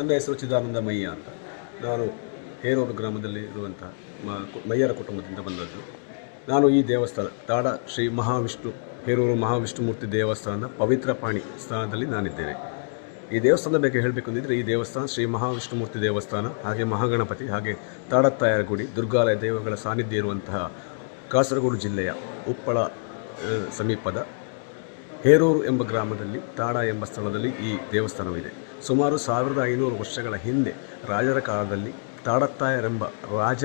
ನನ್ನ ಹೆಸರು ಚಿದಾನಂದ ಮಯ್ಯ ಅಂತ. ನಾನು ಹೇರೂರು ಗ್ರಾಮದಲ್ಲಿ ಇರುವಂಥ ಮಯ್ಯರ ಕುಟುಂಬದಿಂದ ಬಂದದ್ದು. ನಾನು ಈ ದೇವಸ್ಥಾನ ತಾಡ ಶ್ರೀ ಮಹಾವಿಷ್ಣು ಹೇರೂರು ಮಹಾವಿಷ್ಣುಮೂರ್ತಿ ದೇವಸ್ಥಾನದ ಪವಿತ್ರ ಪಾಣಿ ಸ್ಥಾನದಲ್ಲಿ ನಾನಿದ್ದೇನೆ. ಈ ದೇವಸ್ಥಾನದ ಬಗ್ಗೆ ಹೇಳಬೇಕು ಅಂದಿದ್ದರೆ, ಈ ದೇವಸ್ಥಾನ ಶ್ರೀ ಮಹಾವಿಷ್ಣುಮೂರ್ತಿ ದೇವಸ್ಥಾನ, ಹಾಗೆ ಮಹಾಗಣಪತಿ, ಹಾಗೆ ತಾಡತ್ತಾಯರ ಗುಡಿ, ದುರ್ಗಾಲಯ ದೇವಗಳ ಸಾನ್ನಿಧ್ಯ ಇರುವಂತಹ ಕಾಸರಗೋಡು ಜಿಲ್ಲೆಯ ಉಪ್ಪಳ ಸಮೀಪದ ಹೇರೂರು ಎಂಬ ಗ್ರಾಮದಲ್ಲಿ ತಾಡ ಎಂಬ ಸ್ಥಳದಲ್ಲಿ ಈ ದೇವಸ್ಥಾನವಿದೆ. ಸುಮಾರು 1500 ವರ್ಷಗಳ ಹಿಂದೆ ರಾಜರ ಕಾಲದಲ್ಲಿ ತಾಡತ್ತಾಯರೆಂಬ ರಾಜ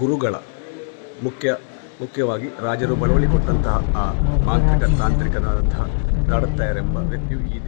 ಗುರುಗಳ ಮುಖ್ಯವಾಗಿ ರಾಜರು ಬಡವಳಿ ಕೊಟ್ಟಂತಹ ಆ ಮಾಂತ್ರಿಕ ತಾಂತ್ರಿಕನಾದಂತಹ ತಾಡತ್ತಾಯರೆಂಬ ವ್ಯಕ್ತಿಯು ಈ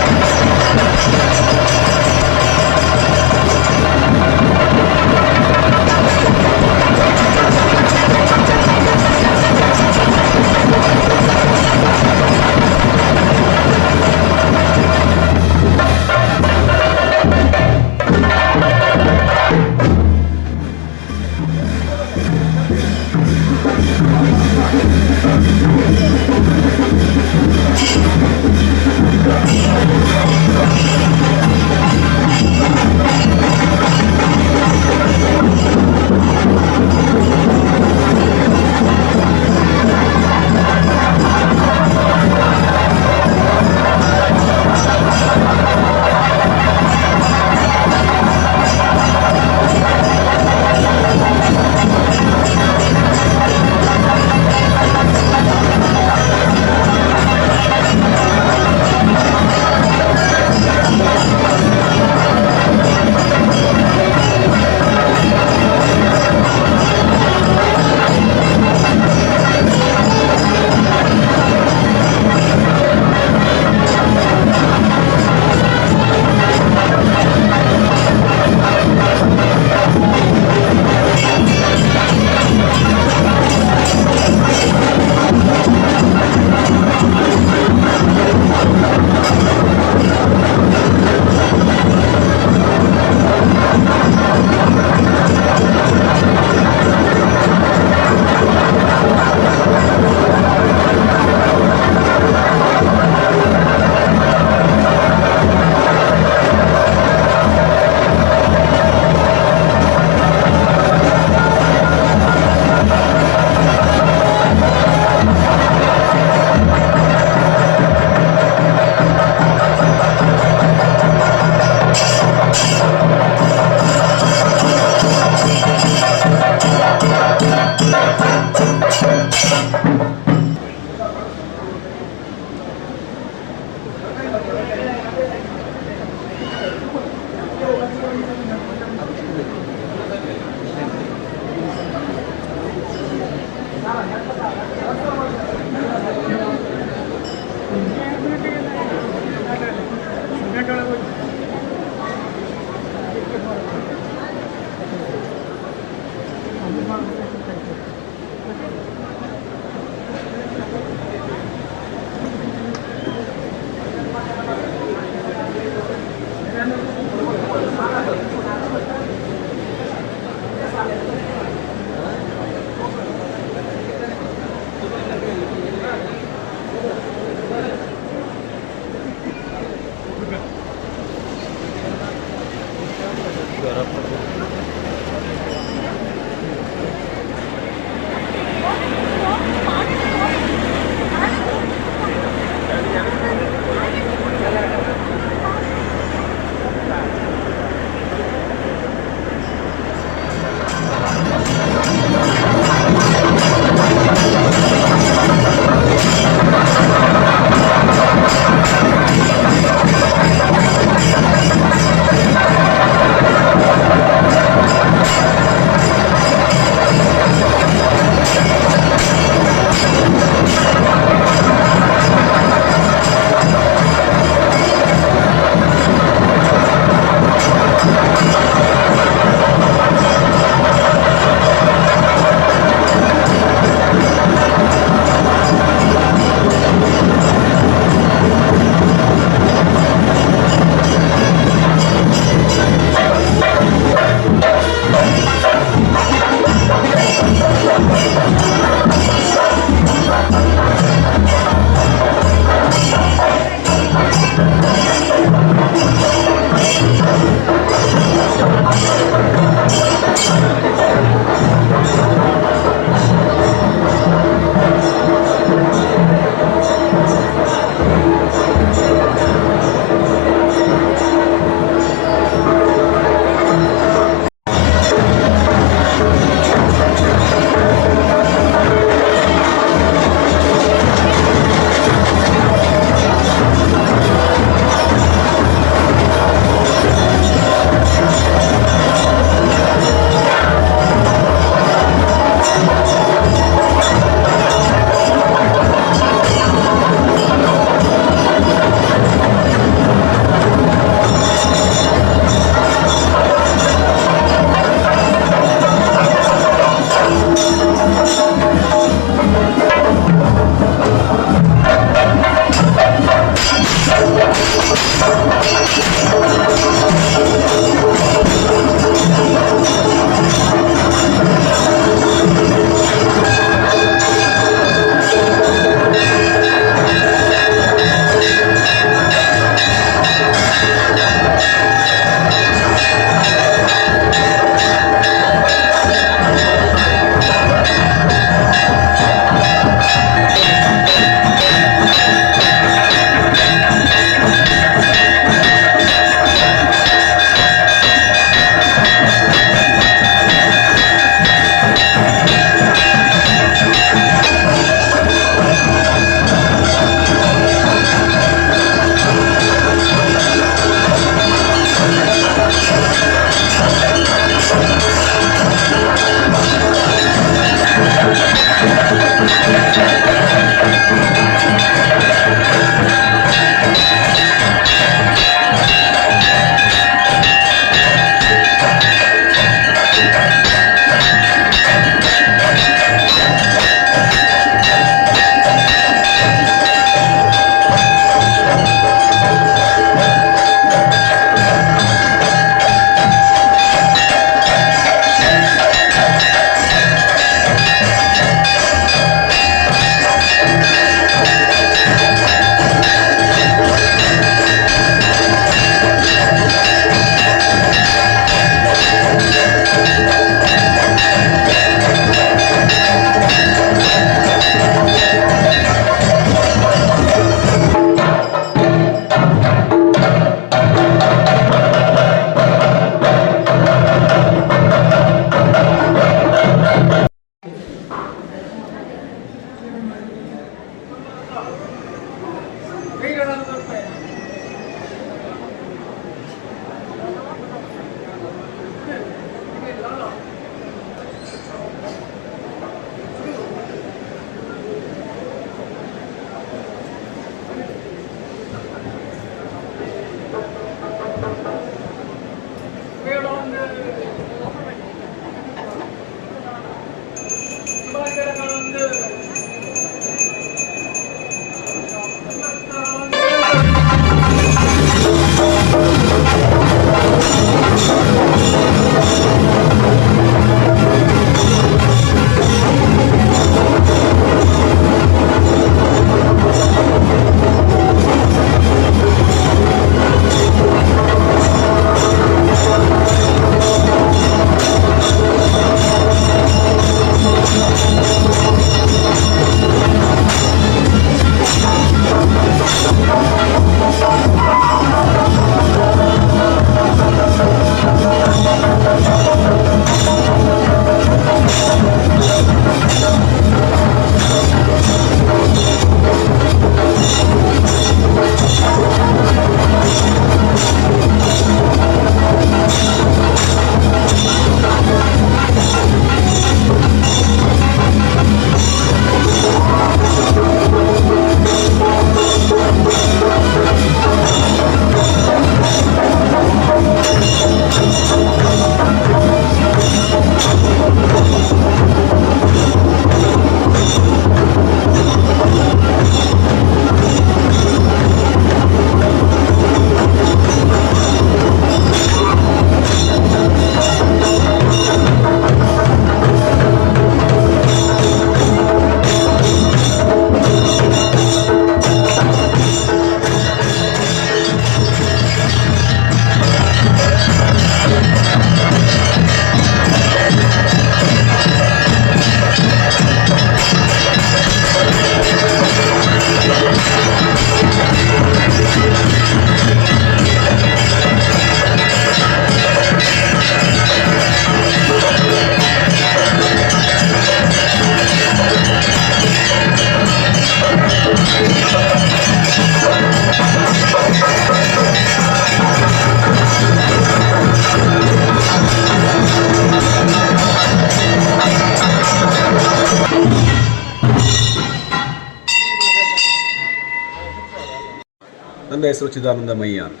ನನ್ನ ಹೆಸರು ಚಿದಾನಂದಮಯ್ಯ ಅಂತ.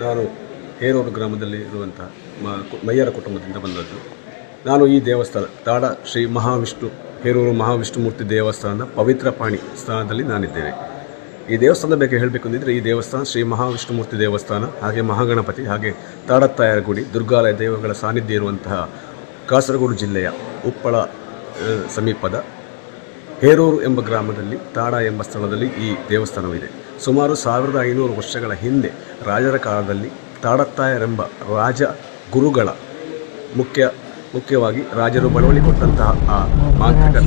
ನಾನು ಹೇರೂರು ಗ್ರಾಮದಲ್ಲಿ ಇರುವಂಥ ಮಯ್ಯರ ಕುಟುಂಬದಿಂದ ಬಂದದ್ದು. ನಾನು ಈ ದೇವಸ್ಥಾನ ತಾಡ ಶ್ರೀ ಮಹಾವಿಷ್ಣು ಹೇರೂರು ಮಹಾವಿಷ್ಣುಮೂರ್ತಿ ದೇವಸ್ಥಾನದ ಪವಿತ್ರ ಪಾಣಿ ಸ್ಥಾನದಲ್ಲಿ ನಾನಿದ್ದೇನೆ. ಈ ದೇವಸ್ಥಾನದ ಬಗ್ಗೆ ಹೇಳಬೇಕು ಅಂದಿದ್ದರೆ, ಈ ದೇವಸ್ಥಾನ ಶ್ರೀ ಮಹಾವಿಷ್ಣುಮೂರ್ತಿ ದೇವಸ್ಥಾನ, ಹಾಗೆ ಮಹಾಗಣಪತಿ, ಹಾಗೆ ತಾಡತ್ತಾಯರ ಗುಡಿ, ದುರ್ಗಾಲಯ ದೇವಗಳ ಸಾನ್ನಿಧ್ಯ ಇರುವಂತಹ ಕಾಸರಗೋಡು ಜಿಲ್ಲೆಯ ಉಪ್ಪಳ ಸಮೀಪದ ಹೇರೂರು ಎಂಬ ಗ್ರಾಮದಲ್ಲಿ ತಾಡ ಎಂಬ ಸ್ಥಳದಲ್ಲಿ ಈ ದೇವಸ್ಥಾನವಿದೆ. ಸುಮಾರು 1500 ವರ್ಷಗಳ ಹಿಂದೆ ರಾಜರ ಕಾಲದಲ್ಲಿ ತಾಡತ್ತಾಯರೆಂಬ ರಾಜ ಗುರುಗಳ ಮುಖ್ಯವಾಗಿ ರಾಜರು ಬಡವಳಿ ಕೊಟ್ಟಂತಹ ಆ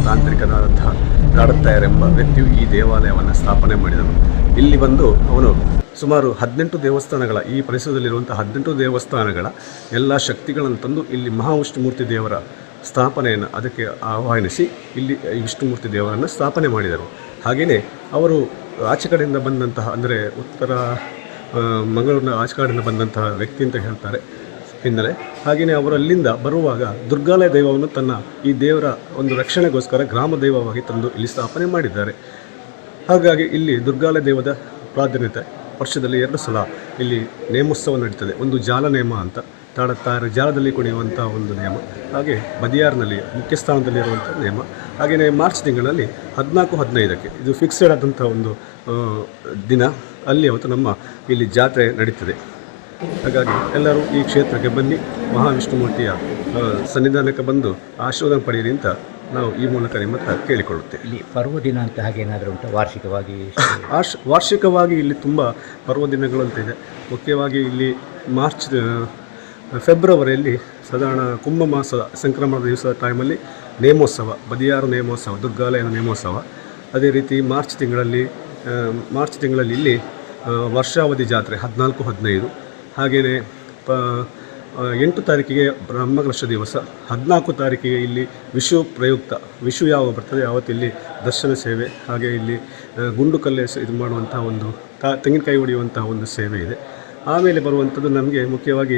ತಾಂತ್ರಿಕನಾದಂತಹ ತಾಡತ್ತಾಯರೆಂಬ ವ್ಯಕ್ತಿಯು ಈ ದೇವಾಲಯವನ್ನು ಸ್ಥಾಪನೆ ಮಾಡಿದನು. ಇಲ್ಲಿ ಬಂದು ಅವನು ಸುಮಾರು 18 ದೇವಸ್ಥಾನಗಳ, ಈ ಪರಿಸರದಲ್ಲಿರುವಂಥ 18 ದೇವಸ್ಥಾನಗಳ ಎಲ್ಲ ಶಕ್ತಿಗಳನ್ನು ತಂದು ಇಲ್ಲಿ ಮಹಾವಿಷ್ಣುಮೂರ್ತಿ ದೇವರ ಸ್ಥಾಪನೆಯನ್ನು ಅದಕ್ಕೆ ಆಹ್ವಾನಿಸಿ ಇಲ್ಲಿ ವಿಷ್ಣುಮೂರ್ತಿ ದೇವರನ್ನು ಸ್ಥಾಪನೆ ಮಾಡಿದರು. ಹಾಗೆಯೇ ಅವರು ಆಚೆ ಕಡೆಯಿಂದ ಬಂದಂತಹ, ಅಂದರೆ ಉತ್ತರ ಮಂಗಳೂರಿನ ಆಚೆ ಕಡೆಯಿಂದ ಬಂದಂತಹ ವ್ಯಕ್ತಿ ಅಂತ ಹೇಳ್ತಾರೆ ಹಿನ್ನೆಲೆ. ಹಾಗೆಯೇ ಅವರು ಅಲ್ಲಿಂದ ಬರುವಾಗ ದುರ್ಗಾಲಯ ದೈವವನ್ನು ತನ್ನ ಈ ದೇವರ ಒಂದು ರಕ್ಷಣೆಗೋಸ್ಕರ ಗ್ರಾಮ ದೈವವಾಗಿ ತಂದು ಇಲ್ಲಿ ಸ್ಥಾಪನೆ ಮಾಡಿದ್ದಾರೆ. ಹಾಗಾಗಿ ಇಲ್ಲಿ ದುರ್ಗಾಲಯ ದೇವದ ಪ್ರಾಧಾನ್ಯತೆ ವರ್ಷದಲ್ಲಿ 2 ಸಲ ಇಲ್ಲಿ ನೇಮೋತ್ಸವ ನಡೀತದೆ. ಒಂದು ಜಾಲ ನೇಮ ಅಂತ, ತಾಡತ್ತಾಯರ ಜಾಲದಲ್ಲಿ ಕುಣಿಯುವಂಥ ಒಂದು ನೇಮ, ಹಾಗೆ ಬದಿಯಾರ್ನಲ್ಲಿ ಮುಖ್ಯ ಸ್ಥಾನದಲ್ಲಿರುವಂಥ ನೇಮ. ಹಾಗೆಯೇ ಮಾರ್ಚ್ ತಿಂಗಳಲ್ಲಿ 14-15ಕ್ಕೆ ಇದು ಫಿಕ್ಸೆಡ್ ಆದಂಥ ಒಂದು ದಿನ, ಅಲ್ಲಿ ಅವತ್ತು ನಮ್ಮ ಇಲ್ಲಿ ಜಾತ್ರೆ ನಡೀತದೆ. ಹಾಗಾಗಿ ಎಲ್ಲರೂ ಈ ಕ್ಷೇತ್ರಕ್ಕೆ ಬನ್ನಿ, ಮಹಾವಿಷ್ಣುಮೂರ್ತಿಯ ಸನ್ನಿಧಾನಕ್ಕೆ ಬಂದು ಆಶೀರ್ವಾದ ಪಡೆಯಿರಿ ಅಂತ ನಾವು ಈ ಮೂಲಕ ನಿಮ್ಮ ಹತ್ರ ಕೇಳಿಕೊಳ್ಳುತ್ತೇವೆ. ಇಲ್ಲಿ ಪರ್ವದಿನ ಅಂತ ಹಾಗೇನಾದರೂ ಉಂಟು ವಾರ್ಷಿಕವಾಗಿ? ವಾರ್ಷಿಕವಾಗಿ ಇಲ್ಲಿ ತುಂಬ ಪರ್ವದಿನಗಳು ಅಂತ ಇದೆ. ಮುಖ್ಯವಾಗಿ ಇಲ್ಲಿ ಫೆಬ್ರವರಿಯಲ್ಲಿ ಸಾಧಾರಣ ಕುಂಭ ಮಾಸ ಸಂಕ್ರಮಣದ ದಿವಸದ ಟೈಮಲ್ಲಿ ನೇಮೋತ್ಸವ, ಬದಿಯಾರು ನೇಮೋತ್ಸವ, ದುರ್ಗಾಲಯನ ನೇಮೋತ್ಸವ. ಅದೇ ರೀತಿ ಮಾರ್ಚ್ ತಿಂಗಳಲ್ಲಿ ಇಲ್ಲಿ ವರ್ಷಾವಧಿ ಜಾತ್ರೆ 14-15. ಹಾಗೆಯೇ 8 ತಾರೀಕಿಗೆ ಬ್ರಹ್ಮಕಲಶ ದಿವಸ, 14 ತಾರೀಕಿಗೆ ಇಲ್ಲಿ ವಿಷು ಪ್ರಯುಕ್ತ, ವಿಷು ಯಾವಾಗ ಬರ್ತದೆ ಆವತ್ತಿಲ್ಲಿ ದರ್ಶನ ಸೇವೆ, ಹಾಗೆ ಇಲ್ಲಿ ಗುಂಡು ಕಲ್ಲೆ ಇದು ಮಾಡುವಂಥ ಒಂದು ತೆಂಗಿನಕಾಯಿ ಹೊಡೆಯುವಂಥ ಒಂದು ಸೇವೆ ಇದೆ. ಆಮೇಲೆ ಬರುವಂಥದ್ದು ನಮಗೆ ಮುಖ್ಯವಾಗಿ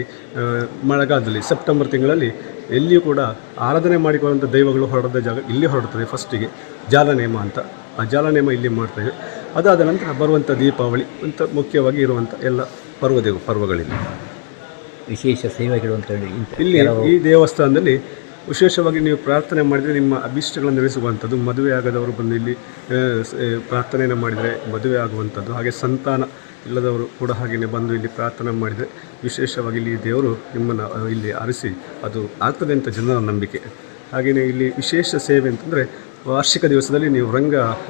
ಮಳೆಗಾಲದಲ್ಲಿ ಸೆಪ್ಟೆಂಬರ್ ತಿಂಗಳಲ್ಲಿ ಎಲ್ಲಿಯೂ ಕೂಡ ಆರಾಧನೆ ಮಾಡಿಕೊಳ್ಳುವಂಥ ದೈವಗಳು ಹೊರಡದ ಜಾಗ ಇಲ್ಲಿ ಹೊರಡ್ತದೆ. ಫಸ್ಟಿಗೆ ಜಾಲನೇಮ ಅಂತ, ಆ ಜಾಲನೇಮ ಇಲ್ಲಿ ಮಾಡ್ತೇವೆ. ಅದಾದ ನಂತರ ಬರುವಂಥ ದೀಪಾವಳಿ ಅಂತ ಮುಖ್ಯವಾಗಿ ಇರುವಂಥ ಎಲ್ಲ ಪರ್ವಗಳಿಲ್ಲ. ವಿಶೇಷ ಸೇವೆಗಳು ಅಂತ ಇಲ್ಲಿ ಈ ದೇವಸ್ಥಾನದಲ್ಲಿ ವಿಶೇಷವಾಗಿ ನೀವು ಪ್ರಾರ್ಥನೆ ಮಾಡಿದರೆ ನಿಮ್ಮ ಅಭೀಷ್ಟಗಳನ್ನು ನೆರವೇರಿಸುವಂಥದ್ದು, ಮದುವೆ ಆಗದವರು ಬಂದು ಇಲ್ಲಿ ಪ್ರಾರ್ಥನೆಯನ್ನು ಮಾಡಿದರೆ ಮದುವೆ ಆಗುವಂಥದ್ದು, ಹಾಗೆ ಸಂತಾನ ಇಲ್ಲದವರು ಕೂಡ ಹಾಗೆಯೇ ಬಂದು ಇಲ್ಲಿ ಪ್ರಾರ್ಥನೆ ಮಾಡಿದರೆ ವಿಶೇಷವಾಗಿ ಇಲ್ಲಿ ದೇವರು ನಿಮ್ಮನ್ನು ಇಲ್ಲಿ ಆರಿಸಿ ಅದು ಆಗ್ತದೆ ಅಂತ ಜನರ ನಂಬಿಕೆ. ಹಾಗೆಯೇ ಇಲ್ಲಿ ವಿಶೇಷ ಸೇವೆ ಅಂತಂದರೆ ವಾರ್ಷಿಕ ದಿವಸದಲ್ಲಿ ನೀವು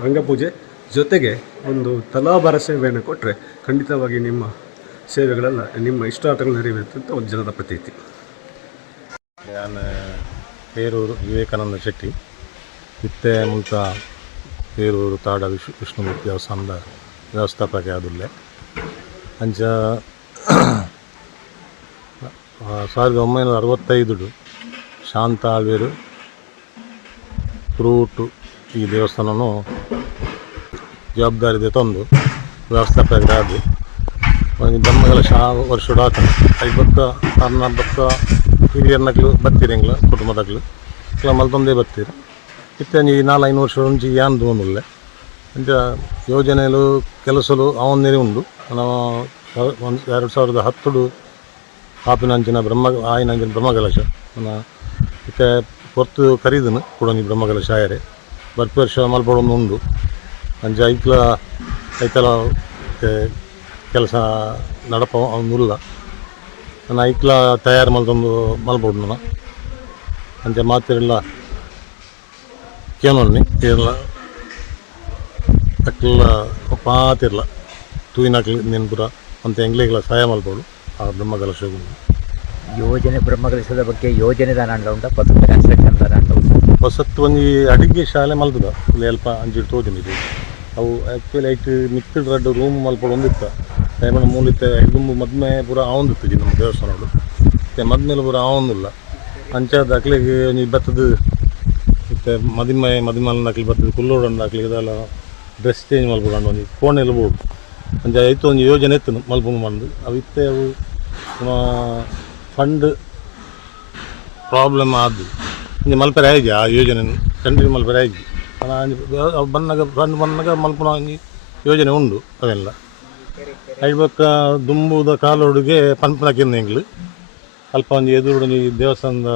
ರಂಗಪೂಜೆ ಜೊತೆಗೆ ಒಂದು ತಲಾಭಾರ ಸೇವೆಯನ್ನು ಕೊಟ್ಟರೆ ಖಂಡಿತವಾಗಿ ನಿಮ್ಮ ಸೇವೆಗಳೆಲ್ಲ, ನಿಮ್ಮ ಇಷ್ಟಾರ್ಥಗಳು ನೆರವೇರುತ್ತೆ ಅಂತ ಒಂದು ಜನರ ಪ್ರತೀತಿ. ನಾನು ಹೇರೂರು ವಿವೇಕಾನಂದ ಶೆಟ್ಟಿ ಇತ್ತೆ ಮುಂತ ಹೇರೂರು ತಾಡ ವಿಷ್ಣುಮೂರ್ತಿ ದೇವಸ್ಥಾನದ ವ್ಯವಸ್ಥಾಪಕ ಆದುಲ್ಲೆ ಅಂಚ 1965 ಶಾಂತ ಆಳ್ವೇರು ಫ್ರೂಟು ಈ ದೇವಸ್ಥಾನವನ್ನು ಜವಾಬ್ದಾರಿ ತಂದು ವ್ಯವಸ್ಥಾಪಕರಾದ ಬ್ರಹ್ಮಗಳ ವರ್ಷ ಐಬತ್ತ ಹಿರಿಯರ್ನಕ್ಲು ಬತ್ತೀರಿಂಗ್ಲ ಕುಟುಂಬದಕ್ಲು ಇಲ್ಲ ಮಲ್ತೊಂದೇ ಬತ್ತೀರಿ ಇತ್ತಂಜಿ 4-5 ವರ್ಷ నుంచి ಯಾನ್ ದೋನುಲ್ಲೆ ಅಂಚ ಯೋಜನೆಲು ಕೆಲಸಲು ಅವನ್ನೇರಿ ಉಂಡು. ನಾವು 2010 ಆಪಿನಂಚಿನ ಆಯಿನಂಚಿನ ಬ್ರಹ್ಮಕಲಶ ಇತ್ತೆ ಹೊರ್ತು ಕರೀದನು ಕೂಡ ಬ್ರಹ್ಮಕಲಶ ಆಯರೆ ಬರ್ತಿ ವರ್ಷ ಮಲ್ಪಡೊಂದು ಉಂಡು. ಅಂಚ ಐತಲ ಕೆಲಸ ನಡಪ ಅವನುಲ್ಲ ನಾನು ಐಕ್ಲ ತಯಾರು ಮಲ್ತೊಂದು ಮಲ್ಪಡು ನಾನು ಅಂಚೆ ಮಾತಿರಲ್ಲ ಕೇನೊನ್ನಿ ಇರಲ್ಲ ಅಕ್ಕೆಲ್ಲ ಪಾತಿರಲ್ಲ ತೂಯಿನಾಕ್ಲಿ ನೀನು ಪುರ ಅಂತ ಎಂಗ್ಲಿಗೆಲ್ಲ ಸಹಾಯ ಮಲ್ಪಡು ಆ ಬ್ರಹ್ಮಕಲಶ ಯೋಜನೆ. ಬ್ರಹ್ಮಕಲಶದ ಬಗ್ಗೆ ಯೋಜನೆ ದಾನ ಉಂಟು, ಕನ್ಸ್ಟ್ರಕ್ಷನ್ ದಾನ ಉಂಟು. ಹೊಸತ್ತು ಒಂದು ಅಡುಗೆ ಶಾಲೆ ಮಲ್ತದ ಇಲ್ಲಿ ಅಲ್ಪ ಅಂಜಿಟ್ಟು ತೋದಿನಿದೆ. ಅವು ಆ್ಯಕ್ಚುಲಿ ಐಟ್ ಮಿಕ್ಕಿಡ್ 2 ರೂಮ್ ಮಲ್ಪಡು ಒಂದಿತ್ತ ಟೈಮನ್ನು ಮೂಲಿತ್ತೆ 5 ಮದ್ಮೆ ಪೂರ ಆವೊಂದಿತ್ತು ನಮ್ಮ ದೇವಸ್ಥಾನಗಳು ಮತ್ತು ಮದ್ಮೇಲೆ ಪೂರ ಆವೊಂದಿಲ್ಲ ಅಂಚಾದ ಅಕ್ಲಿಗೆ ನೀ ಬರ್ತದ ಮತ್ತು ಮದಿಮಲ್ನ ಅಕ್ಲಿ ಬರ್ತದೆ ಕುಲ್ಲೋಡಂಡು ಅಕ್ಲಿಗೆ ಇದೆಲ್ಲ ಡ್ರೆಸ್ ಚೇಂಜ್ ಮಲ್ಪಡು ಒಂದು ಕೋಣೆಲ್ಲ ಬೋಡು ಅಂಚ ಐತು ಒಂದು ಯೋಜನೆ ಇತ್ತು ಮಲ್ಪಂದು ಬಂದು ಅವು ಇತ್ತೆ ಅವು ಫಂಡ್ ಪ್ರಾಬ್ಲಮ್ ಆದ್ದು ಇಂಜ ಮಲ್ಪರೆ ಆಯ್ಜಿ ಆ ಯೋಜನೆ ಕಂಟಿನ್ಯೂ ಮಲ್ಪರೆ ಆಯ್ಜಿ ಬಂದಾಗ ಫಂಡ್ ಬಂದಾಗ ಮಲ್ಪನ ಯೋಜನೆ ಉಂಡು ಅವೆಲ್ಲ ಐಡ್ಬಕ್ಕ ದುಂಬುದ ಕಾಲೋಡಿಗೆ ಪಂಪನಕ್ಕಿಂದ ಎಂಗ್ಲು ಅಲ್ಪ ಒಂದು ಎದುರು ಒಂಜಿ ದೇವಸ್ಥಾನದ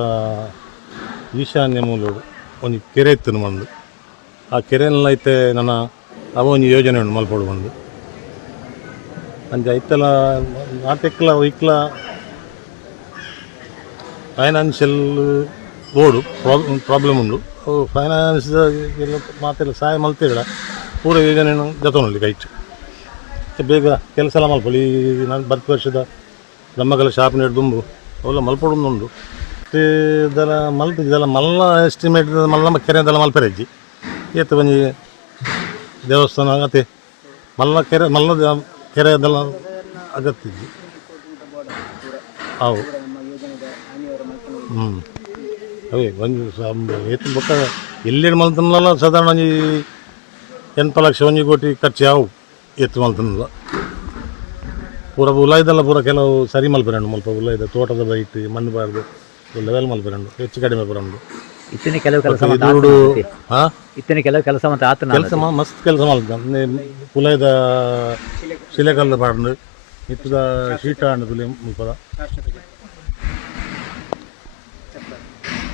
ಈಶಾನ್ಯ ಮೂಲೋಡು ಒಂದು ಕೆರೆ ಇತ್ತು ಮಂದು ಆ ಕೆರೆನೆಲ್ಲ ಐತೆ ನನ್ನ ಅವ ಒಂದು ಯೋಜನೆ ಉಂಟು ಮಲ್ಪಡು ಬಂದು ಅಂಚೆ ಐತಲ್ಲ ನಾಟೆಕ್ಲ ಇಕ್ಲ ಫೈನಾನ್ಷಿಯಲ್ ಬೋರ್ಡು ಪ್ರಾಬ್ಲಮ್ ಉಂಡು ಅವು ಫೈನಾನ್ಸ್ ಎಲ್ಲ ಮಾತೆಲ್ಲ ಸಹಾಯ ಮಲ್ತಿರಲ್ಲ ಪೂರ ಯೋಜನೆ ಜೊತೆ ಕೈಟ್ ಬೇಗ ಕೆಲಸ ಎಲ್ಲ ಮಲ್ಪೊಲಿ ನಾನು 10 ವರ್ಷದ ನಮ್ಮಗಳ ಶಾಪ್ ದುಂಬು ಅವೆಲ್ಲ ಮಲ್ಪಡುಂದುಂಡು ಇದೆಲ್ಲ ಮಲ್ತಿದ್ದೆಲ್ಲ ಮಲ್ಲ ಎಸ್ಟಿಮೇಟ್ ಮಲ್ಲ ಕೆರೆದೆಲ್ಲ ಮಲ್ಪೆರಜ್ಜಿ ಏತು ಬಂಜಿ ದೇವಸ್ಥಾನ ಅತೆ ಮಲ್ಲ ಕೆರೆ ಅದೆಲ್ಲ ಅಗತ್ಯಜ್ಜಿ ಅವು ಅವೇ ಒಂದು ಏತು ಬೊಕ್ಕ ಎಲ್ಲೆಡು ಮಲ್ತನಲ್ಲ ಸಾಧಾರಣ ಒಂಜಿ 8 ಲಕ್ಷ 1 ಕೋಟಿ ಖರ್ಚು ಯಾವು ಎತ್ತು ಮಲ್ತನಲ್ಲ ಪೂರ ಉಲಾಯ್ದೆಲ್ಲ ಪೂರ ಕೆಲವು ಸರಿ ಮಲ್ಪೆರಂಡು ಮಲ್ಪ ಉಲಾಯ್ದ ತೋಟದ ಬೈಟ್ ಮಣ್ಣು ಬಾರ್ದು ಲೆವೆಲ್ ಮಲ್ಪೆರಂಡು ಹೆಚ್ಚು ಕಡಿಮೆ ಬರಂಡು ಇತ್ತನೆ ಕೆಲವು ಕೆಲಸ ಇತ್ತನೆ ಕೆಲವು ಕೆಲಸ ಮತ್ತೆ ಆತನ ಕೆಲಸ ಮಸ್ತ್ ಕೆಲಸ ಮಲ್ತ ಉಲಾಯ್ದ ಶಿಲೆಕಲ್ಲು ಬಾರ್ದು ಇತ್ತದ ಶೀಟ ಹಣ್ಣು ತುಲಿ ಮುಲ್ಪದ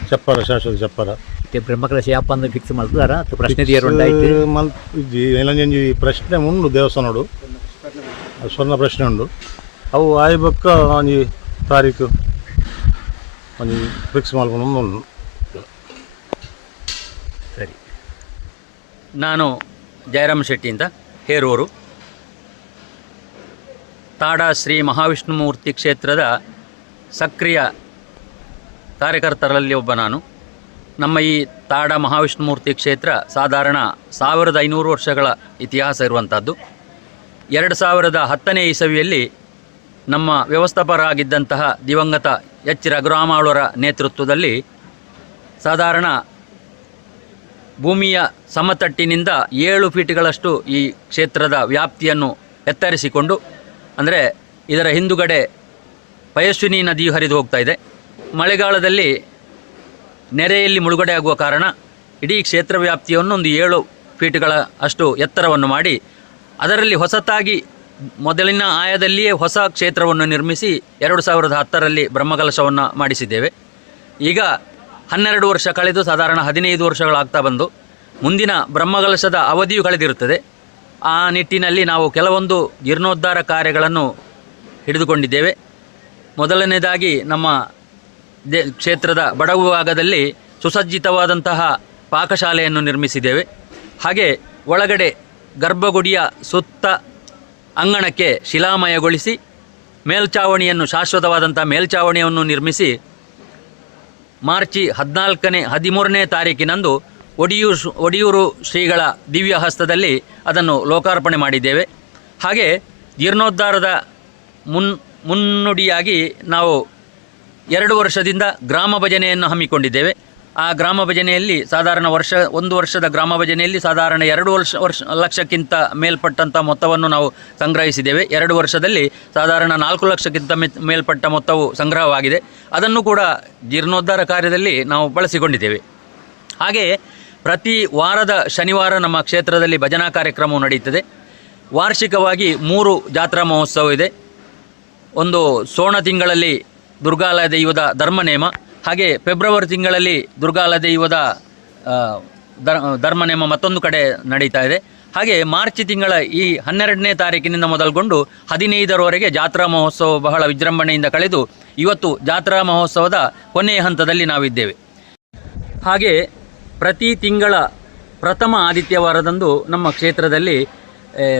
ಚಪ್ಪರ ಶಾಶ್ವತ ಚಪ್ಪರ ಬ್ರಹ್ಮಕಲಶ ಯಾಪ ಅಂದ್ರೆ ಫಿಕ್ಸ್ ಮಾಡ್ತಾರ ಪ್ರಶ್ನೆ ಉಂಟಾಯ್ತು ಇಜ್ಜಿ ಏನಂಜಿ ಪ್ರಶ್ನೆ ಉಂಡು ದೇವಸ್ಥಾನೋಡು ಸ್ವರ್ಣ ಪ್ರಶ್ನೆ ಉಂಡು ಅವು ಆಯ್ಬಕ್ಕ ಒಂಜಿ ತಾರೀಕು ಒಂಜಿ ಫಿಕ್ಸ್ ಮಾಡ್ಕೊಂಡು ಉಂಡು. ಸರಿ, ನಾನು ಜಯರಾಮ್ ಶೆಟ್ಟಿ ಅಂತ ಹೇರೂರು. ತಾಡ ಶ್ರೀ ಮಹಾವಿಷ್ಣುಮೂರ್ತಿ ಕ್ಷೇತ್ರದ ಸಕ್ರಿಯ ಕಾರ್ಯಕರ್ತರಲ್ಲಿ ಒಬ್ಬ ನಾನು. ನಮ್ಮ ಈ ತಾಡ ಮಹಾವಿಷ್ಣುಮೂರ್ತಿ ಕ್ಷೇತ್ರ ಸಾಧಾರಣ 1500 ವರ್ಷಗಳ ಇತಿಹಾಸ ಇರುವಂಥದ್ದು. 2010ನೇ ಇಸವಿಯಲ್ಲಿ ನಮ್ಮ ವ್ಯವಸ್ಥಾಪಕರಾಗಿದ್ದಂತಹ ದಿವಂಗತ ಎಚ್ ರಘುರಾಮಾಳವರ ನೇತೃತ್ವದಲ್ಲಿ ಸಾಧಾರಣ ಭೂಮಿಯ ಸಮತಟ್ಟಿನಿಂದ 7 ಫೀಟ್ಗಳಷ್ಟು ಈ ಕ್ಷೇತ್ರದ ವ್ಯಾಪ್ತಿಯನ್ನು ಎತ್ತರಿಸಿಕೊಂಡು, ಅಂದರೆ ಇದರ ಹಿಂದುಗಡೆ ಪಯಸ್ವಿನಿ ನದಿಯು ಹರಿದು ಹೋಗ್ತಾ ಇದೆ. ಮಳೆಗಾಲದಲ್ಲಿ ನೆರೆಯಲ್ಲಿ ಮುಳುಗಡೆ ಆಗುವ ಕಾರಣ ಇಡೀ ಕ್ಷೇತ್ರ ವ್ಯಾಪ್ತಿಯನ್ನು ಒಂದು 7 ಫೀಟ್ಗಳ ಅಷ್ಟು ಎತ್ತರವನ್ನು ಮಾಡಿ ಅದರಲ್ಲಿ ಹೊಸತಾಗಿ ಮೊದಲಿನ ಆಯದಲ್ಲಿಯೇ ಹೊಸ ಕ್ಷೇತ್ರವನ್ನು ನಿರ್ಮಿಸಿ 2010ರಲ್ಲಿ ಬ್ರಹ್ಮಕಲಶವನ್ನು ಮಾಡಿಸಿದ್ದೇವೆ. ಈಗ 12 ವರ್ಷ ಕಳೆದು ಸಾಧಾರಣ 15 ವರ್ಷಗಳಾಗ್ತಾ ಬಂದು ಮುಂದಿನ ಬ್ರಹ್ಮಕಲಶದ ಅವಧಿಯು ಕಳೆದಿರುತ್ತದೆ. ಆ ನಿಟ್ಟಿನಲ್ಲಿ ನಾವು ಕೆಲವೊಂದು ಜೀರ್ಣೋದ್ಧಾರ ಕಾರ್ಯಗಳನ್ನು ಹಿಡಿದುಕೊಂಡಿದ್ದೇವೆ. ಮೊದಲನೇದಾಗಿ ನಮ್ಮ ಕ್ಷೇತ್ರದ ಬಡವು ಭಾಗದಲ್ಲಿ ಸುಸಜ್ಜಿತವಾದಂತಹ ಪಾಕಶಾಲೆಯನ್ನು ನಿರ್ಮಿಸಿದ್ದೇವೆ. ಹಾಗೆ ಒಳಗಡೆ ಗರ್ಭಗುಡಿಯ ಸುತ್ತ ಅಂಗಣಕ್ಕೆ ಶಿಲಾಮಯಗೊಳಿಸಿ ಮೇಲ್ಛಾವಣಿಯನ್ನು ಶಾಶ್ವತವಾದಂಥ ಮೇಲ್ಛಾವಣಿಯನ್ನು ನಿರ್ಮಿಸಿ ಮಾರ್ಚ್ 13ನೇ ತಾರೀಕಿನಂದು ಒಡಿಯೂರು ಶ್ರೀಗಳ ದಿವ್ಯ ಹಸ್ತದಲ್ಲಿ ಅದನ್ನು ಲೋಕಾರ್ಪಣೆ ಮಾಡಿದ್ದೇವೆ. ಹಾಗೆ ಜೀರ್ಣೋದ್ಧಾರದ ಮುನ್ನುಡಿಯಾಗಿ ನಾವು 2 ವರ್ಷದಿಂದ ಗ್ರಾಮ ಭಜನೆಯನ್ನು ಹಮ್ಮಿಕೊಂಡಿದ್ದೇವೆ. ಆ ಗ್ರಾಮ ಭಜನೆಯಲ್ಲಿ ಸಾಧಾರಣ ಒಂದು ವರ್ಷದ ಗ್ರಾಮ ಭಜನೆಯಲ್ಲಿ ಸಾಧಾರಣ 2 ಲಕ್ಷಕ್ಕಿಂತ ಮೇಲ್ಪಟ್ಟಂಥ ಮೊತ್ತವನ್ನು ನಾವು ಸಂಗ್ರಹಿಸಿದ್ದೇವೆ. 2 ವರ್ಷದಲ್ಲಿ ಸಾಧಾರಣ 4 ಲಕ್ಷಕ್ಕಿಂತ ಮೇಲ್ಪಟ್ಟ ಮೊತ್ತವು ಸಂಗ್ರಹವಾಗಿದೆ. ಅದನ್ನು ಕೂಡ ಜೀರ್ಣೋದ್ಧಾರ ಕಾರ್ಯದಲ್ಲಿ ನಾವು ಬಳಸಿಕೊಂಡಿದ್ದೇವೆ. ಹಾಗೆ ಪ್ರತಿ ವಾರದ ಶನಿವಾರ ನಮ್ಮ ಕ್ಷೇತ್ರದಲ್ಲಿ ಭಜನಾ ಕಾರ್ಯಕ್ರಮವು ನಡೆಯುತ್ತದೆ. ವಾರ್ಷಿಕವಾಗಿ 3 ಜಾತ್ರಾ ಮಹೋತ್ಸವ ಇದೆ. ಒಂದು ಸೋಣ ತಿಂಗಳಲ್ಲಿ ದುರ್ಗಾಲಯ ದೈವದ ಧರ್ಮನೇಮ, ಹಾಗೆ ಫೆಬ್ರವರಿ ತಿಂಗಳಲ್ಲಿ ದುರ್ಗಾಲಯ ದೈವದ ಧರ್ಮನೇಮ ಮತ್ತೊಂದು ಕಡೆ ನಡೀತಾ ಇದೆ. ಹಾಗೆ ಮಾರ್ಚ್ ತಿಂಗಳ ಈ 12ನೇ ತಾರೀಕಿನಿಂದ ಮೊದಲುಗೊಂಡು 15ರವರೆಗೆ ಜಾತ್ರಾ ಮಹೋತ್ಸವ ಬಹಳ ವಿಜೃಂಭಣೆಯಿಂದ ಕಳೆದು ಇವತ್ತು ಜಾತ್ರಾ ಮಹೋತ್ಸವದ ಕೊನೆಯ ಹಂತದಲ್ಲಿ ನಾವಿದ್ದೇವೆ. ಹಾಗೆ ಪ್ರತಿ ತಿಂಗಳ ಪ್ರಥಮ ಆದಿತ್ಯವಾರದಂದು ನಮ್ಮ ಕ್ಷೇತ್ರದಲ್ಲಿ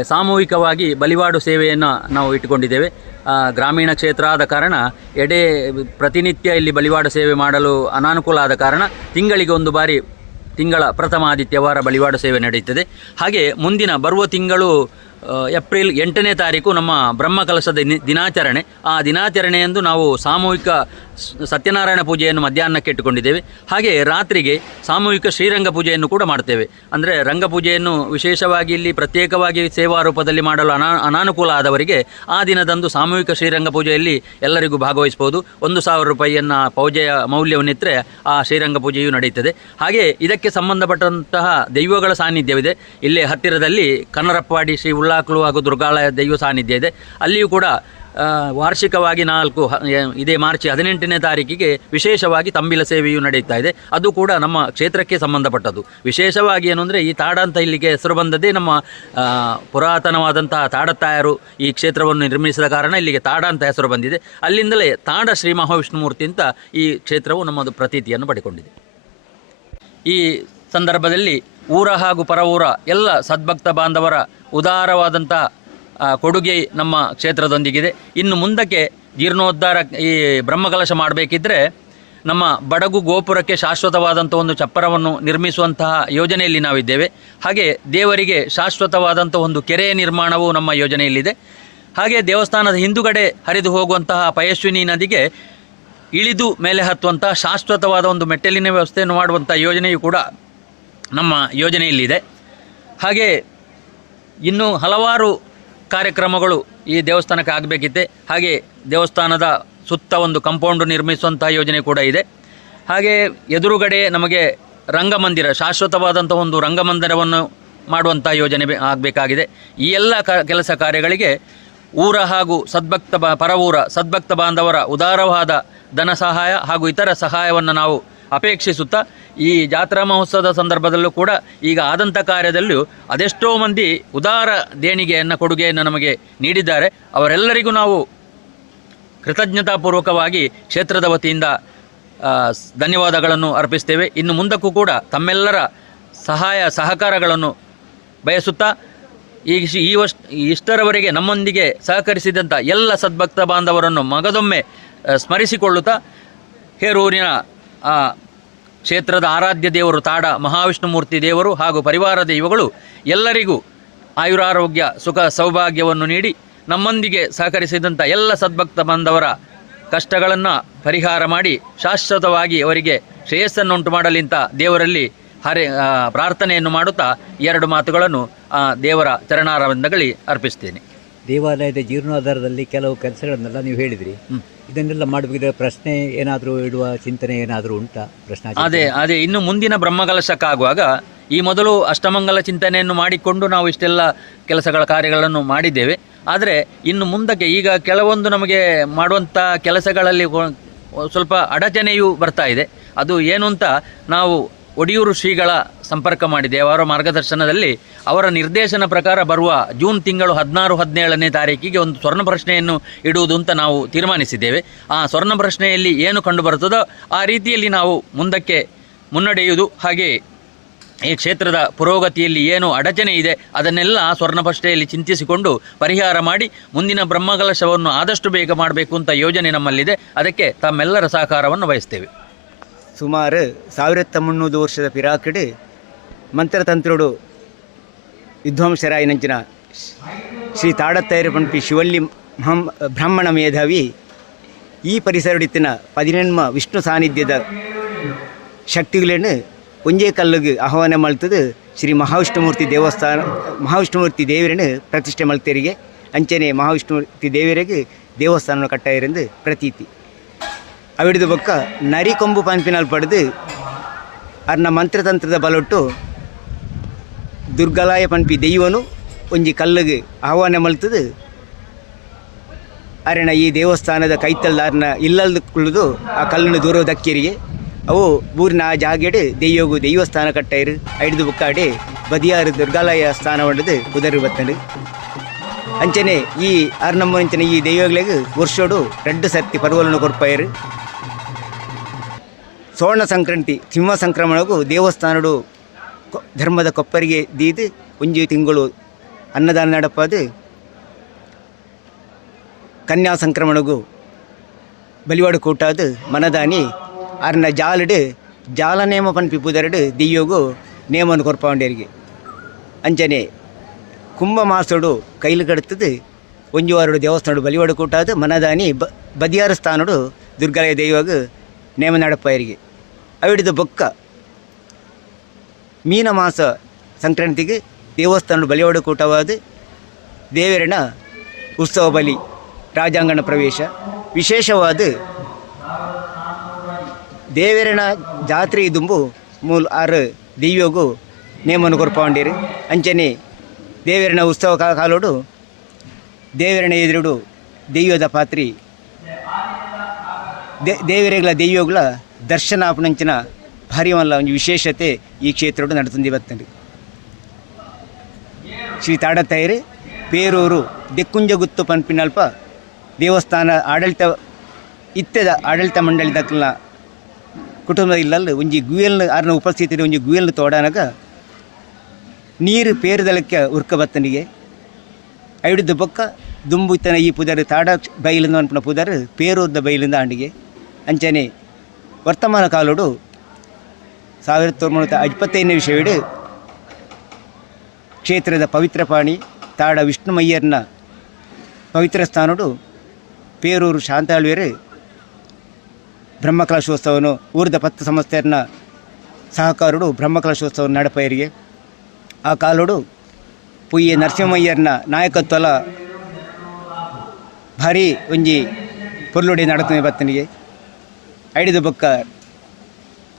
ಸಾಮೂಹಿಕವಾಗಿ ಬಲಿವಾಡು ಸೇವೆಯನ್ನು ನಾವು ಇಟ್ಟುಕೊಂಡಿದ್ದೇವೆ. ಗ್ರಾಮೀಣ ಕ್ಷೇತ್ರ ಆದ ಕಾರಣ ಪ್ರತಿನಿತ್ಯ ಇಲ್ಲಿ ಬಲಿವಾಡು ಸೇವೆ ಮಾಡಲು ಅನಾನುಕೂಲ ಆದ ಕಾರಣ ತಿಂಗಳಿಗೆ ಒಂದು ಬಾರಿ ತಿಂಗಳ ಪ್ರಥಮ ಆದಿತ್ಯವಾರ ಬಲಿವಾಡು ಸೇವೆ ನಡೆಯುತ್ತದೆ. ಹಾಗೆ ಮುಂದಿನ ಬರುವ ತಿಂಗಳು ಏಪ್ರಿಲ್ 8ನೇ ತಾರೀಕು ನಮ್ಮ ಬ್ರಹ್ಮಕಲಶದ ದಿನಾಚರಣೆ. ಆ ದಿನಾಚರಣೆಯಂದು ನಾವು ಸಾಮೂಹಿಕ ಸತ್ಯನಾರಾಯಣ ಪೂಜೆಯನ್ನು ಮಧ್ಯಾಹ್ನಕ್ಕೆ ಇಟ್ಟುಕೊಂಡಿದ್ದೇವೆ. ಹಾಗೆ ರಾತ್ರಿಗೆ ಸಾಮೂಹಿಕ ಶ್ರೀರಂಗ ಪೂಜೆಯನ್ನು ಕೂಡ ಮಾಡ್ತೇವೆ. ಅಂದರೆ ರಂಗಪೂಜೆಯನ್ನು ವಿಶೇಷವಾಗಿ ಇಲ್ಲಿ ಪ್ರತ್ಯೇಕವಾಗಿ ಸೇವಾ ರೂಪದಲ್ಲಿ ಮಾಡಲು ಅನಾನುಕೂಲ ಆದವರಿಗೆ ಆ ದಿನದಂದು ಸಾಮೂಹಿಕ ಶ್ರೀರಂಗ ಪೂಜೆಯಲ್ಲಿ ಎಲ್ಲರಿಗೂ ಭಾಗವಹಿಸಬಹುದು. 1,000 ರೂಪಾಯಿಯನ್ನು ಪೂಜೆಯ ಮೌಲ್ಯವನ್ನಿಟ್ಟರೆ ಆ ಶ್ರೀರಂಗ ಪೂಜೆಯು ನಡೆಯುತ್ತದೆ. ಹಾಗೆ ಇದಕ್ಕೆ ಸಂಬಂಧಪಟ್ಟಂತಹ ದೈವಗಳ ಸಾನ್ನಿಧ್ಯವಿದೆ. ಇಲ್ಲೇ ಹತ್ತಿರದಲ್ಲಿ ಕನ್ನರಪ್ಪವಾಡಿ ಶ್ರೀ ಕಲ್ಲಾಕ್ಲು ಹಾಗೂ ದುರ್ಗಾಲಯ ದೈವ ಸಾನ್ನಿಧ್ಯ ಇದೆ. ಅಲ್ಲಿಯೂ ಕೂಡ ವಾರ್ಷಿಕವಾಗಿ ಇದೇ ಮಾರ್ಚ್ 18ನೇ ತಾರೀಕಿಗೆ ವಿಶೇಷವಾಗಿ ತಂಬಿಲ ಸೇವೆಯು ನಡೆಯುತ್ತಾ ಇದೆ. ಅದು ಕೂಡ ನಮ್ಮ ಕ್ಷೇತ್ರಕ್ಕೆ ಸಂಬಂಧಪಟ್ಟದ್ದು. ವಿಶೇಷವಾಗಿ ಏನು ಅಂದರೆ, ಈ ತಾಡ ಅಂತ ಇಲ್ಲಿಗೆ ಹೆಸರು ಬಂದದ್ದೇ ನಮ್ಮ ಪುರಾತನವಾದಂತಹ ತಾಡತ್ತಾಯರು ಈ ಕ್ಷೇತ್ರವನ್ನು ನಿರ್ಮಿಸಿದ ಕಾರಣ ಇಲ್ಲಿಗೆ ತಾಡ ಅಂತ ಹೆಸರು ಬಂದಿದೆ. ಅಲ್ಲಿಂದಲೇ ತಾಡ ಶ್ರೀ ಮಹಾವಿಷ್ಣುಮೂರ್ತಿ ಅಂತ ಈ ಕ್ಷೇತ್ರವು ನಮ್ಮದು ಪ್ರತೀತಿಯನ್ನು ಪಡೆದುಕೊಂಡಿದೆ. ಈ ಸಂದರ್ಭದಲ್ಲಿ ಊರ ಹಾಗೂ ಪರ ಊರ ಎಲ್ಲ ಸದ್ಭಕ್ತ ಬಾಂಧವರ ಉದಾರವಾದಂಥ ಕೊಡುಗೆ ನಮ್ಮ ಕ್ಷೇತ್ರದೊಂದಿಗಿದೆ. ಇನ್ನು ಮುಂದಕ್ಕೆ ಜೀರ್ಣೋದ್ಧಾರ ಈ ಬ್ರಹ್ಮಕಲಶ ಮಾಡಬೇಕಿದ್ರೆ ನಮ್ಮ ಬಡಗು ಗೋಪುರಕ್ಕೆ ಶಾಶ್ವತವಾದಂಥ ಒಂದು ಚಪ್ಪರವನ್ನು ನಿರ್ಮಿಸುವಂತಹ ಯೋಜನೆಯಲ್ಲಿ ನಾವಿದ್ದೇವೆ. ಹಾಗೆ ದೇವರಿಗೆ ಶಾಶ್ವತವಾದಂಥ ಒಂದು ಕೆರೆಯ ನಿರ್ಮಾಣವೂ ನಮ್ಮ ಯೋಜನೆಯಲ್ಲಿದೆ. ಹಾಗೆ ದೇವಸ್ಥಾನದ ಹಿಂದುಗಡೆ ಹರಿದು ಹೋಗುವಂತಹ ಪಯಸ್ವಿನಿ ನದಿಗೆ ಇಳಿದು ಮೇಲೆ ಹತ್ತುವಂಥ ಶಾಶ್ವತವಾದ ಒಂದು ಮೆಟ್ಟಲಿನ ವ್ಯವಸ್ಥೆಯನ್ನು ಮಾಡುವಂಥ ಯೋಜನೆಯು ಕೂಡ ನಮ್ಮ ಯೋಜನೆಯಲ್ಲಿದೆ. ಹಾಗೆ ಇನ್ನೂ ಹಲವಾರು ಕಾರ್ಯಕ್ರಮಗಳು ಈ ದೇವಸ್ಥಾನಕ್ಕೆ ಆಗಬೇಕಿದೆ. ಹಾಗೆ ದೇವಸ್ಥಾನದ ಸುತ್ತ ಒಂದು ಕಾಂಪೌಂಡ್ ನಿರ್ಮಿಸುವಂಥ ಯೋಜನೆ ಕೂಡ ಇದೆ. ಹಾಗೆ ಎದುರುಗಡೆ ನಮಗೆ ರಂಗಮಂದಿರ, ಶಾಶ್ವತವಾದಂಥ ಒಂದು ರಂಗಮಂದಿರವನ್ನು ಮಾಡುವಂಥ ಯೋಜನೆ ಆಗಬೇಕಾಗಿದೆ. ಈ ಎಲ್ಲ ಕೆಲಸ ಕಾರ್ಯಗಳಿಗೆ ಊರ ಹಾಗೂ ಪರ ಊರ ಸದ್ಭಕ್ತ ಬಾಂಧವರ ಉದಾರವಾದ ಧನ ಸಹಾಯ ಹಾಗೂ ಇತರ ಸಹಾಯವನ್ನು ನಾವು ಅಪೇಕ್ಷಿಸುತ್ತಾ, ಈ ಜಾತ್ರಾ ಮಹೋತ್ಸವದ ಸಂದರ್ಭದಲ್ಲೂ ಕೂಡ ಈಗ ಆದಂಥ ಕಾರ್ಯದಲ್ಲೂ ಅದೆಷ್ಟೋ ಮಂದಿ ಉದಾರ ದೇಣಿಗೆಯನ್ನು ಕೊಡುಗೆಯನ್ನು ನಮಗೆ ನೀಡಿದ್ದಾರೆ. ಅವರೆಲ್ಲರಿಗೂ ನಾವು ಕೃತಜ್ಞತಾಪೂರ್ವಕವಾಗಿ ಕ್ಷೇತ್ರದ ವತಿಯಿಂದ ಧನ್ಯವಾದಗಳನ್ನು ಅರ್ಪಿಸ್ತೇವೆ. ಇನ್ನು ಮುಂದಕ್ಕೂ ಕೂಡ ತಮ್ಮೆಲ್ಲರ ಸಹಕಾರಗಳನ್ನು ಬಯಸುತ್ತಾ ಇಷ್ಟರವರೆಗೆ ನಮ್ಮೊಂದಿಗೆ ಸಹಕರಿಸಿದಂಥ ಎಲ್ಲ ಸದ್ಭಕ್ತ ಬಾಂಧವರನ್ನು ಮಗದೊಮ್ಮೆ ಸ್ಮರಿಸಿಕೊಳ್ಳುತ್ತಾ, ಹೇರೂರಿನ ಕ್ಷೇತ್ರದ ಆರಾಧ್ಯ ದೇವರು ತಾಡ ಮಹಾವಿಷ್ಣುಮೂರ್ತಿ ದೇವರು ಹಾಗೂ ಪರಿವಾರ ದೈವಗಳು ಎಲ್ಲರಿಗೂ ಆಯುರಾರೋಗ್ಯ ಸುಖ ಸೌಭಾಗ್ಯವನ್ನು ನೀಡಿ ನಮ್ಮೊಂದಿಗೆ ಸಹಕರಿಸಿದಂಥ ಎಲ್ಲ ಸದ್ಭಕ್ತ ಬಾಂಧವರ ಕಷ್ಟಗಳನ್ನು ಪರಿಹಾರ ಮಾಡಿ ಶಾಶ್ವತವಾಗಿ ಅವರಿಗೆ ಶ್ರೇಯಸ್ಸನ್ನುಂಟು ಮಾಡಲಿಂತ ದೇವರಲ್ಲಿ ಪ್ರಾರ್ಥನೆಯನ್ನು ಮಾಡುತ್ತಾ ಎರಡು ಮಾತುಗಳನ್ನು ದೇವರ ಚರಣಾರವಿಂದಗಳಲ್ಲಿ ಅರ್ಪಿಸ್ತೇನೆ. ದೇವಾಲಯದ ಜೀರ್ಣೋದ್ಧಾರದಲ್ಲಿ ಕೆಲವು ಕೆಲಸಗಳನ್ನೆಲ್ಲ ನೀವು ಹೇಳಿದ್ರಿ. ಇದನ್ನೆಲ್ಲ ಮಾಡಬೇಕಿದ್ರೆ ಪ್ರಶ್ನೆ ಏನಾದರೂ ಇಡುವ ಚಿಂತನೆ ಏನಾದರೂ ಉಂಟಾ? ಪ್ರಶ್ನೆ ಅದೇ ಇನ್ನು ಮುಂದಿನ ಬ್ರಹ್ಮಕಲಶಕ್ಕಾಗುವಾಗ ಈ ಮೊದಲು ಅಷ್ಟಮಂಗಲ ಚಿಂತನೆಯನ್ನು ಮಾಡಿಕೊಂಡು ನಾವು ಇಷ್ಟೆಲ್ಲ ಕೆಲಸಗಳ ಕಾರ್ಯಗಳನ್ನು ಮಾಡಿದ್ದೇವೆ. ಆದರೆ ಇನ್ನು ಮುಂದಕ್ಕೆ ಈಗ ಕೆಲವೊಂದು ನಮಗೆ ಮಾಡುವಂಥ ಕೆಲಸಗಳಲ್ಲಿ ಸ್ವಲ್ಪ ಅಡಚಣೆಯೂ ಬರ್ತಾ ಇದೆ. ಅದು ಏನು ಅಂತ ನಾವು ಒಡಿಯೂರು ಶ್ರೀಗಳ ಸಂಪರ್ಕ ಮಾಡಿದೆ. ಅವರ ಮಾರ್ಗದರ್ಶನದಲ್ಲಿ ಅವರ ನಿರ್ದೇಶನ ಪ್ರಕಾರ ಬರುವ ಜೂನ್ ತಿಂಗಳು 16-17ನೇ ತಾರೀಕಿಗೆ ಒಂದು ಸ್ವರ್ಣ ಪ್ರಶ್ನೆಯನ್ನು ಇಡುವುದು ಅಂತ ನಾವು ತೀರ್ಮಾನಿಸಿದ್ದೇವೆ. ಆ ಸ್ವರ್ಣ ಪ್ರಶ್ನೆಯಲ್ಲಿ ಏನು ಕಂಡು ಬರುತ್ತದೋ ಆ ರೀತಿಯಲ್ಲಿ ನಾವು ಮುಂದಕ್ಕೆ ಮುನ್ನಡೆಯುವುದು, ಹಾಗೆ ಈ ಕ್ಷೇತ್ರದ ಪುರೋಗತಿಯಲ್ಲಿ ಏನು ಅಡಚಣೆ ಇದೆ ಅದನ್ನೆಲ್ಲ ಸ್ವರ್ಣ ಪ್ರಶ್ನೆಯಲ್ಲಿ ಚಿಂತಿಸಿಕೊಂಡು ಪರಿಹಾರ ಮಾಡಿ ಮುಂದಿನ ಬ್ರಹ್ಮಕಲಶವನ್ನು ಆದಷ್ಟು ಬೇಗ ಮಾಡಬೇಕು ಅಂತ ಯೋಜನೆ ನಮ್ಮಲ್ಲಿದೆ. ಅದಕ್ಕೆ ತಮ್ಮೆಲ್ಲರ ಸಹಕಾರವನ್ನು ಬಯಸ್ತೇವೆ. ಸುಮಾರು 1300 ವರ್ಷದ ಪಿರಾಕಡು ಮಂತ್ರತಂತ್ರುಡು ವಿದ್ವಾಂಸರಾಯನಂಚಿನ ಶ್ರೀ ತಾಡತ್ತೈರು ಪಂಪಿ ಶಿವಲ್ಲಿ ಬ್ರಾಹ್ಮಣ ಮೇಧಾವಿ ಈ ಪರಿಸರಡಿತ್ತಿನ 14 ವಿಷ್ಣು ಸಾನ್ನಿಧ್ಯದ ಶಕ್ತಿಗಳನ್ನು ಒಂಜೇ ಕಲ್ಲಿಗೆ ಆಹ್ವಾನ ಮಲ್ತದು ಶ್ರೀ ಮಹಾವಿಷ್ಣುಮೂರ್ತಿ ದೇವಸ್ಥಾನ ಮಹಾವಿಷ್ಣುಮೂರ್ತಿ ದೇವರನ್ನು ಪ್ರತಿಷ್ಠೆ ಮಲ್ತೇರಿಗೆ ಅಂಚನೆ ಮಹಾವಿಷ್ಣುಮೂರ್ತಿ ದೇವರಿಗೆ ದೇವಸ್ಥಾನ ಕಟ್ಟಾಯಿರೆಂದು ಪ್ರತೀತಿ. ಅವಿಡಿದ ಬೊಕ್ಕ ನರಿಕೊಂಬು ಪಂಪಿನಲ್ಲಿ ಪಡೆದು ಅರ್ನ ಮಂತ್ರತಂತ್ರದ ಬಲೊಟ್ಟು ದುರ್ಗಾಲಯ ಪಂಪಿ ದೈವನು ಒಂಜಿ ಕಲ್ಲಿಗೆ ಆಹ್ವಾನ ಮಲ್ತದು ಅರಣ ಈ ದೇವಸ್ಥಾನದ ಕೈತಲ್ದಾರನ ಇಲ್ಲದ ಕುಳಿದು ಆ ಕಲ್ಲನ್ನು ದೂರ ದಕ್ಕಿರಿಗೆ ಅವು ಊರಿನ ಆ ಜಾಗೆಡು ದೆಯ್ಯೋಗು ದೈವಸ್ಥಾನ ಕಟ್ಟಾಯಿರು ಐಡಿದು ಬುಕ್ಕಾಡೆ ಬದಿಯಾರು ದುರ್ಗಾಲಯ ಸ್ಥಾನ ಹೊಡೆದು ಉದರು ಬತ್ತಂಡು ಅಂಚನೆ ಈ ಆರ್ನಮ್ಮಂಚನೆ ಈ ದೈವಗಳಿಗೆ ವರ್ಷೋಡು 2 ಸರ್ತಿ ಪರ್ವಲನ್ನು ಕೊರ್ಪಾಯರು. ಸೋಣ ಸಂಕ್ರಾಂತಿ ಸಿಂಹ ಸಂಕ್ರಮಣಗೂ ದೇವಸ್ಥಾನಡು ಧರ್ಮದ ಕೊಪ್ಪರಿಗೆ ದೀದು ಒಂಜಿ ತಿಂಗಳು ಅನ್ನದಾನ ನಡಪದು. ಕನ್ಯಾ ಸಂಕ್ರಮಣಗೂ ಬಲಿವಾಡು ಕೂಟಾದು ಮನದಾನಿ ಅರ್ನ ಜಾಲಡು ಜಾಲ ನೇಮ ಪನ್ಪಿ ಪುದರಡು ದಿಯ್ಯೋಗು ನೇಮನ್ನು ಕೊರ್ಪಾಂಡೇರಿಗೆ ಅಂಚನೆ ಕುಂಭ ಮಾಸೋಡು ಕೈಲು ಕಡುತ್ತದೆ ಒಂಜು ವಾರಡು ದೇವಸ್ಥಾನಡು ಬಲಿವಾಡು ಕೂಟಾದು ಮನದಾನಿ ಬದಿಯಾರ ಸ್ಥಾನಡು ದುರ್ಗಾಲಯ ದೈವಾಗ ನೇಮ ನಡಪಾಯರಿಗೆ ಅವಿಡಿದ ಬೊಕ್ಕ ಮೀನ ಮಾಸ ಸಂಕ್ರಾಂತಿಗೆ ದೇವಸ್ಥಾನಡು ಬಲಿವಾಡು ಕೂಟವಾದ ದೇವರನ ಉತ್ಸವ ಬಲಿ ರಾಜಾಂಗಣ ಪ್ರವೇಶ ವಿಶೇಷವಾದ ದೇವರನ ಜಾತ್ರೆ ದುಂಬು ಮೂಲ 6 ದಿವ್ಯೋಗು ನೇಮನ್ನು ಕೊರ್ಪಾಂಡೇರು ಅಂಚನೆ ದೇವರನ ಉತ್ಸವ ಕಾಲೋಡು ದೇವರನ ಎದುರುಡು ದೆಯ್ಯದ ಪಾತ್ರಿ ದೇವರೆಗಳ ದೆಯ್ಯೋಗಳ ದರ್ಶನ ಆಪಣಂಚಿನ ಭಾರಿ ಮಲ್ಲ ಒಂದು ವಿಶೇಷತೆ ಈ ಕ್ಷೇತ್ರಡು ನಡ್ತಂದು ಇವತ್ತಂడి ಶ್ರೀ ತಾಡತೈರು ಪೇರೂರು ದೆಕ್ಕುಂಜಗುತ್ತು ಪನ್ಪಿನಲ್ಪ ದೇವಸ್ಥಾನ ಆಡಳಿತ ಇತ್ತೆದ ಆಡಳಿತ ಮಂಡಳಿ ದಕ್ಕಲ್ನ ಕುಟುಂಬದ ಇಲ್ಲಲ್ಲಿ ಒಂಜಿ ಗುಯಲ್ನ ಆರ್ನ ಉಪಸ್ಥಿತಿ ಒಂಜಿ ಗುಯಲ್ನ ತೋಡಾನಾಗ ನೀರು ಪೇರುದಳಕ್ಕೆ ಉರ್ಕ ಬತ್ತನಿಗೆ ಐಡಿದ್ದು ಬೊಕ್ಕ ದುಂಬು ಇತ್ತನ ಈ ಪುದರ್ ತಾಡ ಬೈಲಿಂದ ಅನ್ಪನ ಪುದರ್ ಪೇರೂರ್ದ ಬೈಲಿಂದ ಆಂಡಿಗೆ ಅಂಚನೆ ವರ್ತಮಾನ ಕಾಲೋಡು 1925ನೇ ವಿಷಯವಿಡು ಕ್ಷೇತ್ರದ ಪವಿತ್ರ ಪಾಣಿ ತಾಡ ವಿಷ್ಣುಮಯ್ಯರ್ನ ಪವಿತ್ರ ಸ್ಥಾನಡು ಪೇರೂರು ಶಾಂತಾಳ್ವೇರು ಬ್ರಹ್ಮಕಲಶೋತ್ಸವನು ಊರದ 10 ಸಂಸ್ಥೆಯನ್ನ ಸಹಕಾರಡು ಬ್ರಹ್ಮಕಲಶೋತ್ಸವ ನಡಪೈರಿಗೆ ಆ ಕಾಲೋಡು ಪುಯ್ಯ ನರಸಿಂಹಯ್ಯರ್ನ ನಾಯಕತ್ವಲ ಭಾರಿ ಒಂಜಿ ಪೊರ್ಲುಡಿ ನಡತನೆ ಬತ್ತನಿಗೆ ಐಡಿದ ಬೊಕ್ಕ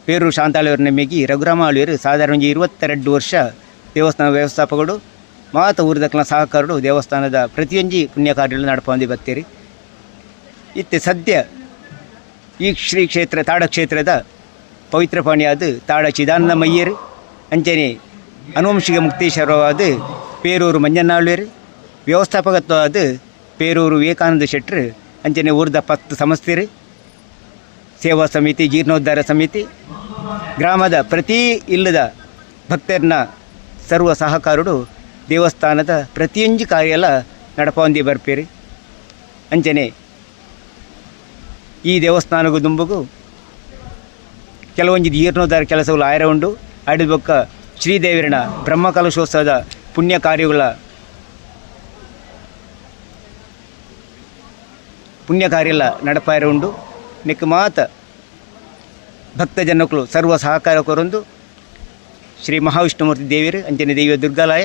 ಪೇರೂರು ಶಾಂತಾಳ್ವೇರ್ನ ಮೆಗಿ ರಘುರಾಮ ಆಳ್ವೇರು ಸಾಧಾರಣ 22 ವರ್ಷ ದೇವಸ್ಥಾನ ವ್ಯವಸ್ಥಾಪಕರು ಮಾತ ಊರದಕ್ಲ ಸಹಕಾರರು ದೇವಸ್ಥಾನದ ಪ್ರತಿಯೊಂದು ಪುಣ್ಯ ಕಾರ್ಯಗಳು ನಡ್ಪಂದು ಬರ್ತೀರಿ ಇತ್ತೆ ಸದ್ಯ ಈ ಶ್ರೀ ಕ್ಷೇತ್ರ ತಾಡ ಕ್ಷೇತ್ರದ ಪವಿತ್ರ ಪಾಣಿಯಾದ ತಾಡ ಚಿದಾನಂದ ಮಯ್ಯರ್ ಅಂಚನೆ ಅನುವಂಶಿಕ ಮುಕ್ತೇಶ್ವರವಾದ ಪೇರೂರು ಮಂಜನ್ನಾಳ್ವೇರು ವ್ಯವಸ್ಥಾಪಕತ್ವವಾದ ಪೇರೂರು ವಿವೇಕಾನಂದ ಶೆಟ್ಟರು ಅಂಚನೆ ಊರದ 10 ಸಂಸ್ಥೆರು ಸೇವಾ ಸಮಿತಿ ಜೀರ್ಣೋದ್ಧಾರ ಸಮಿತಿ ಗ್ರಾಮದ ಪ್ರತಿ ಇಲ್ಲದ ಭಕ್ತರನ್ನ ಸರ್ವ ಸಹಕಾರರು ದೇವಸ್ಥಾನದ ಪ್ರತಿಯೊಂದು ಕಾರ್ಯ ನಡಪಂದಿ ಬರ್ಪೇರಿ ಅಂಚನೆ ಈ ದೇವಸ್ಥಾನಗೂ ದುಂಬಗೂ ಕೆಲವೊಂದು ಜೀರ್ಣೋದ್ಧಾರ ಕೆಲಸಗಳು ಆಯ್ರ ಉಂಡು ಅಡಿದ ಬೊಕ್ಕ ಶ್ರೀದೇವರನ ಬ್ರಹ್ಮಕಲಶೋತ್ಸವದ ಪುಣ್ಯ ಕಾರ್ಯ ನಡಪಾಯ್ರ ಉಂಡು ನೆಕ್ ಮಾತ ಭಕ್ತ ಜನಕ್ಕಳು ಸರ್ವ ಸಹಕಾರ ಕೊರೊಂದು ಶ್ರೀ ಮಹಾವಿಷ್ಣುಮೂರ್ತಿ ದೇವಿಯರು ಅಂಚನೆ ದೇವಿಯ ದುರ್ಗಾಲಯ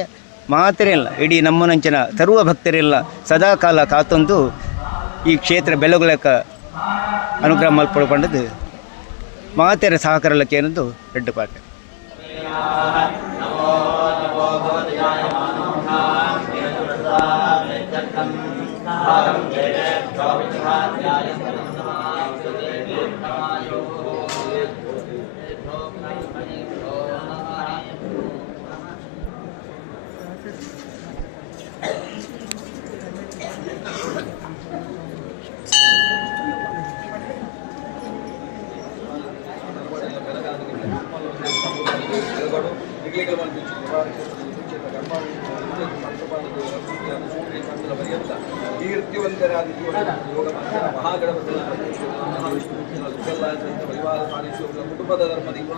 ಮಾತ್ರೆಲ್ಲ ಇಡೀ ನಮ್ಮನಂಚನ ಸರ್ವ ಭಕ್ತರೆಲ್ಲ ಸದಾಕಾಲ ಕಾತೊಂದು ಈ ಕ್ಷೇತ್ರ ಬೆಳಗುಲಕ ಅನುಗ್ರಹ ಮಲ್ಪಡ್ಕೊಂಡದ್ದು ಮಾತೆರ ಸಹಕಾರಲಕ್ಕೆ ಏನೊಂದು ದೊಡ್ಡ ಪಾತ್ರ. ಕುಟುಂಬದ ಧರ್ಮದಿಂದ